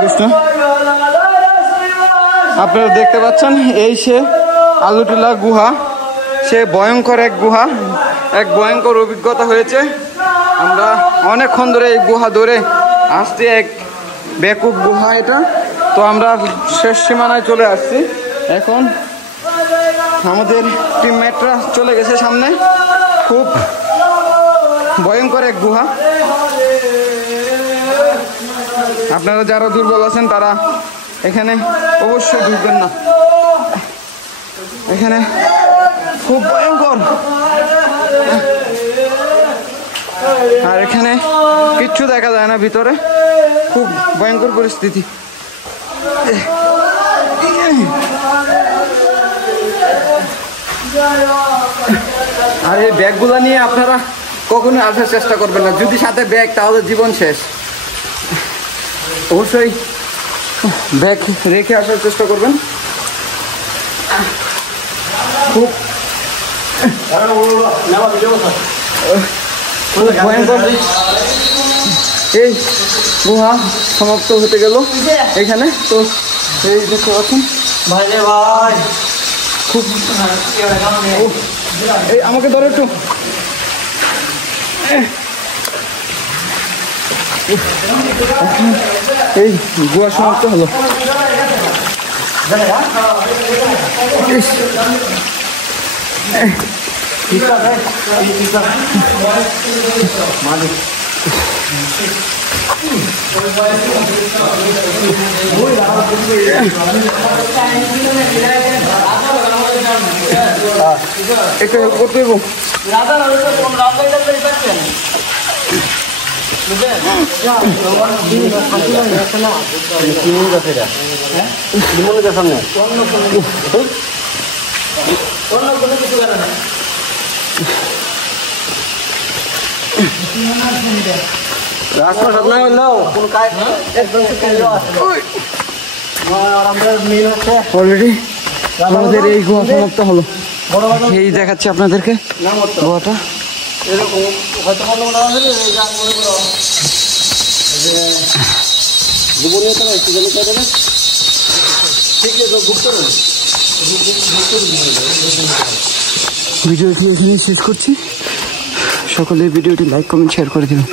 কৃষ্ণ। আপনারা দেখতে পাচ্ছেন এই সে আলুটিলা গুহা, সে ভয়ঙ্কর এক গুহা, এক ভয়ঙ্কর অভিজ্ঞতা হয়েছে। আমরা অনেকক্ষণ ধরে এই গুহা ধরে আসছি, এক বেকুব গুহা এটা। তো আমরা শেষ সীমানায় চলে আসছি। এখন আমাদের টিমমেটরা চলে গেছে সামনে। খুব ভয়ঙ্কর এক গুহা। আপনারা যারা দুর্বল আছেন তারা এখানে অবশ্যই ঢুকবেন না, এখানে খুব ভয়ঙ্কর। আর এখানে কিচ্ছু দেখা যায় না, ভিতরে খুব ভয়ঙ্কর পরিস্থিতি। আর এই ব্যাগগুলো নিয়ে আপনারা কখনোই আসার চেষ্টা করবেন না। যদি সাথে ব্যাগ, তাহলে জীবন শেষ। অবশ্যই ব্যাগ রেখে আসার চেষ্টা করবেন। খুব ভয়ঙ্কর এই গুহা সমাপ্ত হতে গেল এখানে। তো এই দেখতে পাচ্ছেন ভাই, খুব এই আমাকে ধরো একটু। এই গুহা সমাপ্ত হলো। একটু করতে দেবো। অলরেডি আমাদের এই গুহা সমাপ্ত হলো। এই দেখাচ্ছি আপনাদেরকে গুহাটা। ভিডিওটি এখানে শেষ করছি। সকলে ভিডিওটি লাইক, কমেন্ট, শেয়ার করে দিবেন।